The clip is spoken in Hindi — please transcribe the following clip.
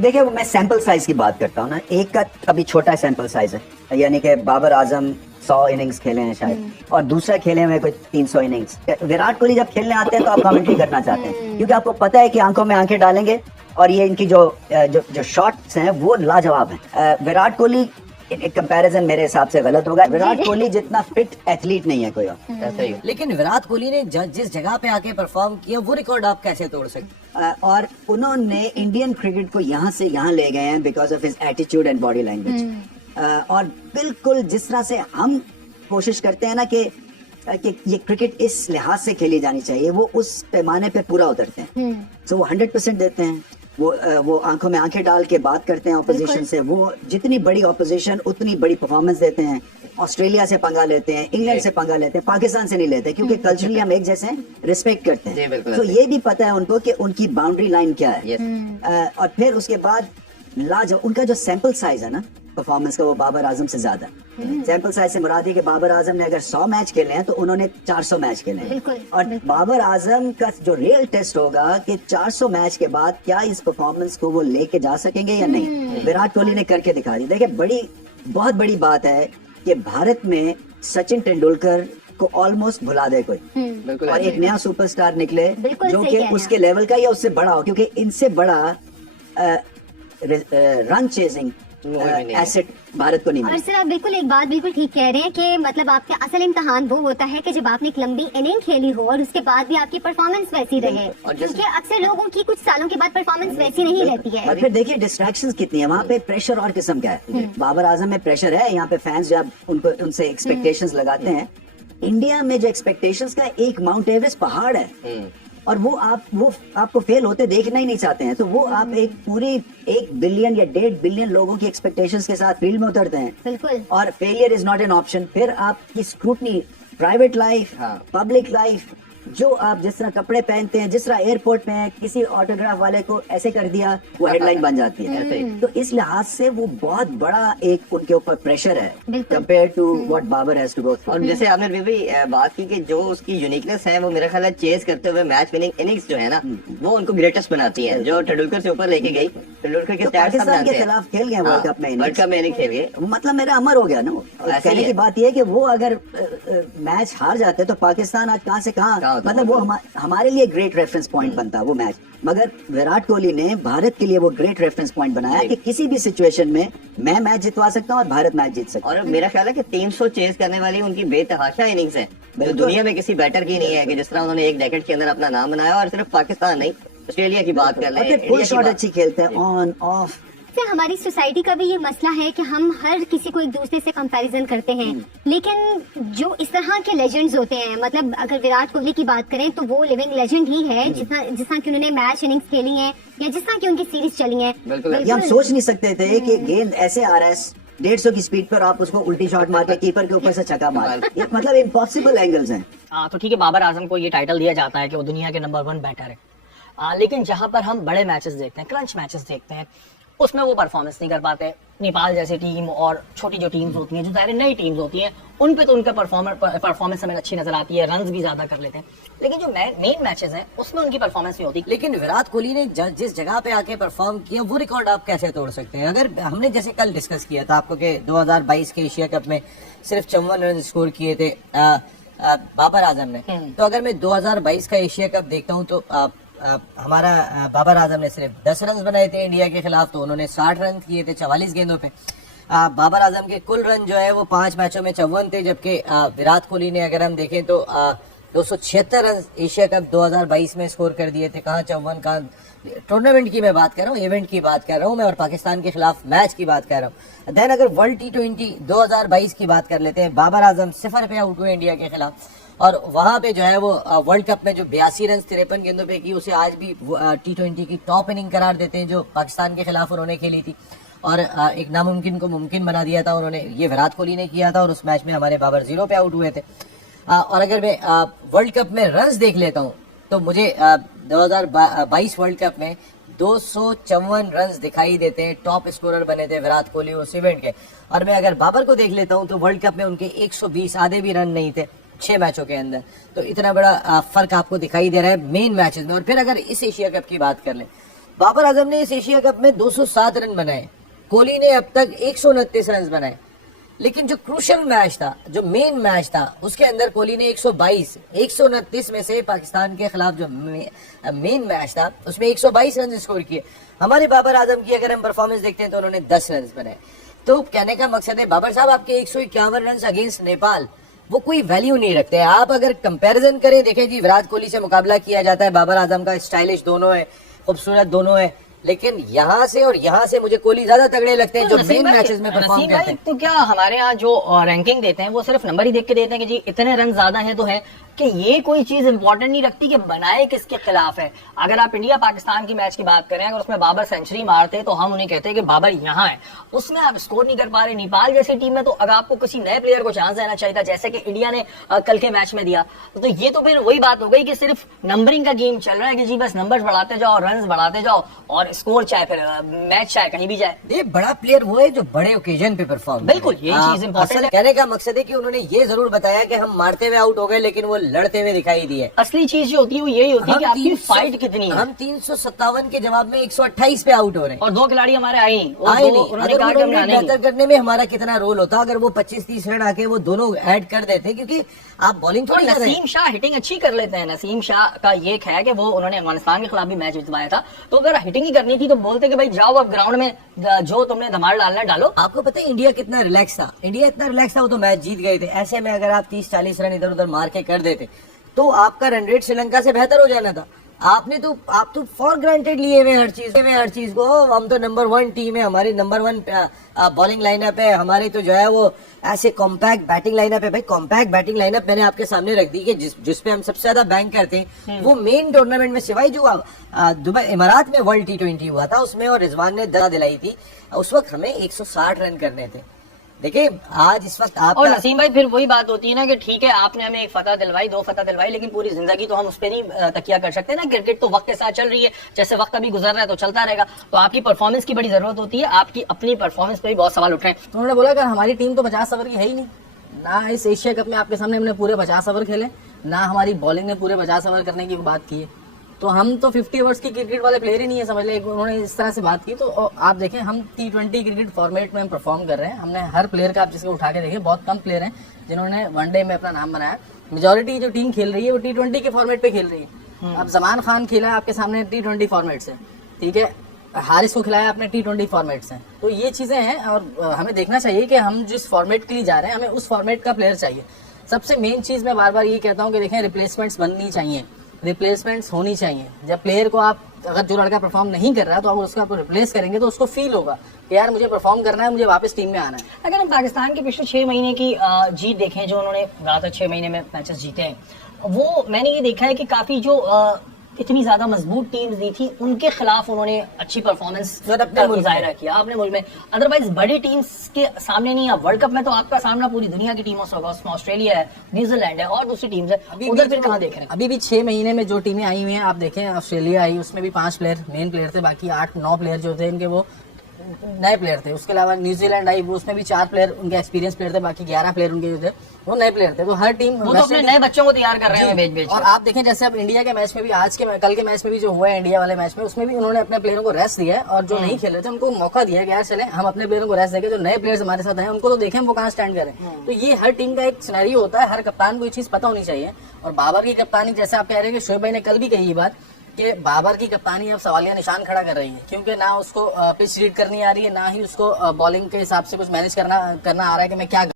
देखिए मैं सैंपल साइज की बात करता हूँ ना, एक का अभी छोटा सैंपल साइज है, यानी कि बाबर आजम 100 इनिंग्स खेले हैं शायद, और दूसरा खेले हुए कोई 300 इनिंग्स। विराट कोहली जब खेलने आते हैं तो आप कमेंट्री करना चाहते हैं, क्योंकि आपको पता है कि आंखों में आंखें डालेंगे और ये इनकी जो शॉट्स हैं वो लाजवाब हैं। विराट कोहली एक कंपैरिजन मेरे हिसाब से गलत होगा। विराट कोहली जितना फिट एथलीट नहीं है कोई और, ऐसा ही। लेकिन विराट कोहली ने जिस जगह पे आके परफॉर्म किया वो रिकॉर्ड आप कैसे तोड़ सकते? और उन्होंने इंडियन क्रिकेट को यहाँ से यहाँ ले गए हैं because of his attitude and body language. और बिल्कुल जिस तरह से हम कोशिश करते हैं ना कि ये क्रिकेट इस लिहाज से खेली जानी चाहिए, वो उस पैमाने पे पूरा उतरते हैं। तो वो 100% देते हैं, वो आंखों में आंखें डाल के बात करते हैं ऑपोजिशन से। वो जितनी बड़ी ऑपोजिशन उतनी बड़ी परफॉर्मेंस देते हैं। ऑस्ट्रेलिया से पंगा लेते हैं, इंग्लैंड से पंगा लेते हैं, पाकिस्तान से नहीं लेते, क्योंकि कल्चरली हम एक जैसे रिस्पेक्ट करते हैं। तो ये भी पता है उनको कि उनकी बाउंड्री लाइन क्या है। और फिर उसके बाद उनका जो सैंपल साइज है ना परफॉर्मेंस का, वो बाबर आजम से ज्यादा है। सैंपल साइज से मुराद है कि बाबर आजम ने अगर 100 मैच खेले हैं तो उन्होंने 400 मैच खेले हैं। और बाबर आजम का जो रियल टेस्ट होगा कि 400 मैच के बाद क्या इस परफॉर्मेंस को वो लेके जा सकेंगे या नहीं। विराट कोहली ने करके दिखा दी। देखिए बहुत बड़ी बात है कि भारत में सचिन तेंदुलकर को ऑलमोस्ट भुला दे कोई, और एक नया सुपरस्टार निकले जो कि उसके लेवल का या उससे बड़ा हो, क्योंकि इनसे बड़ा रन चेजिंग एसेट भारत को नहीं मिला। और सर आप बिल्कुल एक बात बिल्कुल ठीक कह रहे हैं कि मतलब आपका असल इम्तिहान वो होता है कि जब आपने एक लंबी इनिंग खेली हो और उसके बाद भी आपकी परफॉर्मेंस वैसी रहे, क्योंकि अक्सर लोगों की कुछ सालों के बाद परफॉर्मेंस वैसी नहीं रहती है। और फिर देखिए डिस्ट्रैक्शंस कितनी है वहाँ पे, प्रेशर और किस्म का है। बाबर आजम में प्रेशर है, यहाँ पे फैंस जब उनसे एक्सपेक्टेशंस लगाते हैं। इंडिया में जो एक्सपेक्टेशंस का एक माउंट एवरेस्ट पहाड़ है, और वो आपको फेल होते देखना ही नहीं चाहते हैं। तो वो आप एक पूरी 1 बिलियन या 1.5 बिलियन लोगों की एक्सपेक्टेशंस के साथ फील्ड में उतरते हैं। बिल्कुल। और failure is not an option. फिर आपकी scrutiny, private life, public life, जो आप जिस तरह कपड़े पहनते हैं, जिस तरह एयरपोर्ट में किसी ऑटोग्राफ वाले को ऐसे कर दिया, वो हेडलाइन बन जाती है। तो इस लिहाज से वो बहुत बड़ा एक उनके ऊपर प्रेशर है compare to what Babar has to go through. और जैसे आपने भी बात की कि जो उसकी यूनिकनेस है वो मेरा ख्याल है चेज करते हुए मैच विनिंग इनिंग्स जो है ना वो उनको ग्रेटेस्ट बनाती है, जो तेंदुलकर से ऊपर लेके गई। तेंदुलकर के पाकिस्तान के खिलाफ खेल गए वर्ल्ड कप में, इनिंग खेल गए, मतलब मेरा अमर हो गया ना। कहने की बात यह है कि वो अगर मैच हार जाते तो पाकिस्तान आज कहाँ से कहाँ, मतलब वो हमारे लिए ग्रेट रेफरेंस पॉइंट बनता वो मैच। मगर विराट कोहली ने भारत के लिए वो ग्रेट रेफरेंस पॉइंट बनाया कि किसी भी सिचुएशन में मैं मैच जितवा सकता हूँ और भारत मैच जीत सकता है। और मेरा ख्याल है कि 300 चेज करने वाली उनकी बेतहाशा इनिंग्स है, जो दुनिया में किसी बैटर की नहीं है, कि जिस तरह उन्होंने एक डेकेड के अंदर अपना नाम बनाया। और सिर्फ पाकिस्तान नहीं, ऑस्ट्रेलिया की बात कर लें, फुल शॉट अच्छी खेलते हैं, ऑन ऑफ। सर हमारी सोसाइटी का भी ये मसला है कि हम हर किसी को एक दूसरे से कंपैरिजन करते हैं, लेकिन जो इस तरह के लेजेंड्स होते हैं, मतलब अगर विराट कोहली की बात करें तो वो लिविंग लेजेंड ही है, जिस तरह की उन्होंने मैच इनिंग्स खेली हैं या जिस तरह की उनकी सीरीज चली है। हम सोच नहीं सकते थे कि गेंद ऐसे आ रहा है 150 की स्पीड पर, आप उसको उल्टी शॉट मार के कीपर के ऊपर से छक्का मार, ये मतलब इम्पॉसिबल एंगल्स हैं। तो ठीक है, बाबर आजम को ये टाइटल दिया जाता है कि वो दुनिया के नंबर 1 बैटर है, लेकिन जहां पर हम बड़े मैचेस देखते हैं, क्रंच मैचेस देखते हैं, उसमें वो परफॉर्मेंस नहीं कर पाते। नेपाल जैसी टीम और छोटी जो टीम्स होती हैं, जो ज़ाहिर नई टीम्स होती हैं, उन पे तो उनका परफॉर्मेंस हमें अच्छी नजर आती है, रन्स भी ज्यादा कर लेते हैं, लेकिन जो मेन मैचेस हैं उसमें उनकी परफॉर्मेंस नहीं होती। लेकिन विराट कोहली ने जिस जगह पे आके परफॉर्म किया वो रिकॉर्ड आप कैसे तोड़ सकते हैं? अगर हमने जैसे कल डिस्कस किया था आपको कि 2022 के एशिया कप में सिर्फ 54 रन स्कोर किए थे बाबर आजम ने, तो अगर मैं 2022 का एशिया कप देखता हूँ तो हमारा बाबर आजम ने सिर्फ 10 रन बनाए थे इंडिया के खिलाफ, तो उन्होंने 60 रन किए थे 44 गेंदों पे। बाबर आजम के कुल रन जो है वो 5 मैचों में 54 थे, जबकि विराट कोहली ने अगर हम देखें तो 276 रन एशिया कप 2022 में स्कोर कर दिए थे। कहाँ 54, कहाँ टूर्नामेंट की मैं बात कर रहा हूँ, इवेंट की बात कर रहा हूँ मैं, और पाकिस्तान के खिलाफ मैच की बात कर रहा हूँ। देन अगर वर्ल्ड T20 2022 की बात कर लेते हैं, बाबर आजम 0 पे आउट हुए इंडिया के खिलाफ, और वहां पे जो है वो वर्ल्ड कप में जो 82 रन 53 गेंदों पे की, उसे आज भी T20 की टॉप इनिंग करार देते हैं जो पाकिस्तान के खिलाफ उन्होंने खेली थी, और एक नामुमकिन को मुमकिन बना दिया था उन्होंने। ये विराट कोहली ने किया था, और उस मैच में हमारे बाबर 0 पे आउट हुए थे। और अगर मैं वर्ल्ड कप में रन्स देख लेता हूँ तो मुझे 2022 वर्ल्ड कप में 254 रन्स दिखाई देते हैं, टॉप स्कोरर बने थे विराट कोहली उस इवेंट के। और मैं अगर बाबर को देख लेता हूँ तो वर्ल्ड कप में उनके 120 आधे भी रन नहीं थे 6 मैचों के अंदर, तो इतना बड़ा फर्क आपको दिखाई दे रहा है मेन मैचेस में। और फिर अगर इस एशिया कप की बात कर लें बाबर आजम ने इस एशिया कप में 207 रन बनाए, कोहली ने अब तक 129 रन बनाए। लेकिन जो क्रूशल मैच था, जो मेन मैच था, उसके अंदर कोहली ने 129 में से पाकिस्तान के खिलाफ जो मेन मैच था उसमें 122 रन स्कोर किए। हमारे बाबर आजम की अगर हम परफॉर्मेंस देखते हैं तो उन्होंने 10 रन बनाए। तो कहने का मकसद है बाबर साहब आपके 151 रन अगेंस्ट नेपाल वो कोई वैल्यू नहीं रखते हैं। आप अगर कंपैरिजन करें, देखें जी विराट कोहली से मुकाबला किया जाता है, बाबर आजम का स्टाइलिश दोनों है, खूबसूरत दोनों है, लेकिन यहाँ से और यहाँ से मुझे कोहली ज्यादा तगड़े लगते हैं जो मेन मैचेस में परफॉर्म करते हैं। तो क्या हमारे यहाँ जो रैंकिंग देते हैं वो सिर्फ नंबर ही देख के देते हैं कि जी इतने रन ज्यादा है तो है, कि ये कोई चीज इंपॉर्टेंट नहीं रखती कि बनाए किसके खिलाफ है। अगर आप इंडिया पाकिस्तान की मैच की बात करें, अगर उसमें बाबर सेंचुरी मारते तो हम उन्हें कहते हैं कि बाबर यहाँ है, उसमें आप स्कोर नहीं कर पा रहे। नेपाल जैसी टीम में तो अगर आपको किसी नए प्लेयर को चांस देना चाहिए था, जैसे कि इंडिया ने कल के मैच में दिया, तो ये तो फिर वही बात हो गई कि सिर्फ नंबरिंग का गेम चल रहा है कि जी बस नंबर्स बढ़ाते जाओ, रन बढ़ाते जाओ और स्कोर चाहे फिर मैच चाहे कहीं भी जाए। ये बड़ा प्लेयर वो है जो बड़े ओकेजन पे परफॉर्म, बिल्कुल यही चीज इंपॉर्टेंट है। कहने का मकसद है कि उन्होंने ये जरूर बताया कि हम मारते हुए आउट हो गए लेकिन वो लड़ते हुए दिखाई दिए। असली चीज जो होती है वो यही होती है कि आपकी फाइट कितनी है। हम 357 के जवाब में 128 पे आउट हो रहे हैं और 2 खिलाड़ी हमारे आए नहीं, उन्होंने कहा कि बेहतर करने में हमारा कितना रोल होता अगर वो 25-30 रन आके वो दोनों ऐड कर देते, क्योंकि आप बॉलिंग थोड़ी कर रहे हैं। नसीम शाह हिटिंग अच्छी कर लेते हैं। नसीम शाह का ये है कि वो उन्होंने अफगानिस्तान के खिलाफ भी मैच जितवाया था, तो अगर हिटिंग ही करनी थी तो बोलते कि भाई जाओ अब ग्राउंड में जो तुमने धमाल डालना है डालो। आपको पता है इंडिया कितना रिलैक्स था, इंडिया इतना रिलैक्स था वो तो मैच जीत गए थे। ऐसे में अगर आप 30-40 रन इधर उधर मार के कर देते तो आपका रन रेट श्रीलंका से बेहतर हो जाना था। आप तो फॉर ग्रांटेड लिए हुए हर चीज को। हम तो नंबर 1 टीम है, हमारी नंबर 1 बॉलिंग लाइनअप है, हमारी तो जो है वो ऐसे कॉम्पैक्ट बैटिंग लाइनअप है। भाई कॉम्पैक्ट बैटिंग लाइनअप मैंने आपके सामने रख दी कि जिसपे हम सबसे ज्यादा बैंक करते हैं वो मेन टूर्नामेंट में सिवाय जो दुबई इमारात में वर्ल्ड T20 हुआ था उसमें, और रिजवान ने दगा दिलाई थी, उस वक्त हमें 160 रन करने थे। देखिए आज इस वक्त आप और नसीम भाई फिर वही बात होती है ना कि ठीक है आपने हमें 1 फतह दिलवाई, 2 फतह दिलवाई, लेकिन पूरी जिंदगी तो हम उस पर नहीं तकिया कर सकते ना। क्रिकेट तो वक्त के साथ चल रही है, जैसे वक्त अभी गुजर रहा है तो चलता रहेगा। तो आपकी परफॉर्मेंस की बड़ी जरूरत होती है, आपकी अपनी परफॉर्मेंस पे भी बहुत सवाल उठ रहे हैं। तो उन्होंने बोला कि हमारी टीम तो 50 ओवर की है ही नहीं, ना इस एशिया कप में आपके सामने हमने पूरे 50 ओवर खेले, ना हमारी बॉलिंग ने पूरे 50 ओवर करने की बात की है। तो हम तो 50 ओवर्स की क्रिकेट वाले प्लेयर ही नहीं है, समझ ले। उन्होंने इस तरह से बात की। तो आप देखें हम T20 क्रिकेट फॉर्मेट में हम परफॉर्म कर रहे हैं। हमने हर प्लेयर का आप जिसको उठा के देखें, बहुत कम प्लेयर हैं जिन्होंने वनडे में अपना नाम बनाया। मेजोरिटी जो टीम खेल रही है वो T20 के फॉर्मेट पे खेल रही है। अब जमान खान खेला आपके सामने T20 फॉर्मेट से, ठीक है, हारिस को खिलाया आपने T20 फॉर्मेट से। तो ये चीजें हैं और हमें देखना चाहिए कि हम जिस फॉर्मेट के लिए जा रहे हैं हमें उस फॉर्मेट का प्लेयर चाहिए। सबसे मेन चीज मैं बार बार ये कहता हूँ कि देखें रिप्लेसमेंट्स बननी चाहिए, रिप्लेसमेंट्स होनी चाहिए। जब प्लेयर को आप अगर जो लड़का परफॉर्म नहीं कर रहा तो आप उसका रिप्लेस करेंगे तो उसको फील होगा कि यार मुझे परफॉर्म करना है, मुझे वापस टीम में आना है। अगर हम पाकिस्तान के पिछले 6 महीने की जीत देखें, जो उन्होंने ज्यादातर 6 महीने में मैचेस जीते हैं, वो मैंने ये देखा है कि काफी जो इतनी ज्यादा मजबूत टीम्स दी थी उनके खिलाफ उन्होंने अच्छी परफॉर्मेंस मुजाहिरा किया अपने मुल्क में। अदरवाइज बड़ी टीम्स के सामने नहीं। अब वर्ल्ड कप में तो आपका सामना पूरी दुनिया की टीमों से होगा, उसमें ऑस्ट्रेलिया है, न्यूजीलैंड है और दूसरी टीम्स है, उधर फिर कहाँ देख रहे हैं? अभी भी 6 महीने में जो टीमें आई हुई हैं आप देखें, ऑस्ट्रेलिया आई उसमें भी 5 प्लेयर मेन प्लेयर थे, बाकी 8-9 प्लेयर जो थे इनके वो नए प्लेयर थे। उसके अलावा न्यूजीलैंड आई वो उसमें भी 4 प्लेयर उनके एक्सपीरियंस प्लेयर थे, बाकी 11 प्लेयर उनके जो थे वो नए प्लेयर थे। तो हर टीम वो तो अपने नए बच्चों को तैयार कर रहे हैं बेच बेच। और आप देखें जैसे अब इंडिया के मैच में भी कल के मैच में भी जो हुआ है इंडिया वाले मैच में, उसमें भी उन्होंने अपने प्लेयरों को रेस्ट दिया है और जो नहीं खेल रहे थे उनको मौका दिया कि यार चले हम अपने प्लेयरों को रेस्ट देंगे, जो नए प्लेयर्स हमारे साथ हैं उनको तो देखें वो कहाँ स्टैंड करें। तो ये हर टीम का एक सिनेरियो होता है, हर कप्तान को ये चीज पता होनी चाहिए। और बाबर की कप्तानी जैसे आप कह रहे हैं कि शोएब भाई ने कल भी कही ये बात कि बाबर की कप्तानी अब सवालिया निशान खड़ा कर रही है, क्योंकि ना उसको पिच रीड करनी आ रही है, ना ही उसको बॉलिंग के हिसाब से कुछ मैनेज करना आ रहा है कि मैं क्या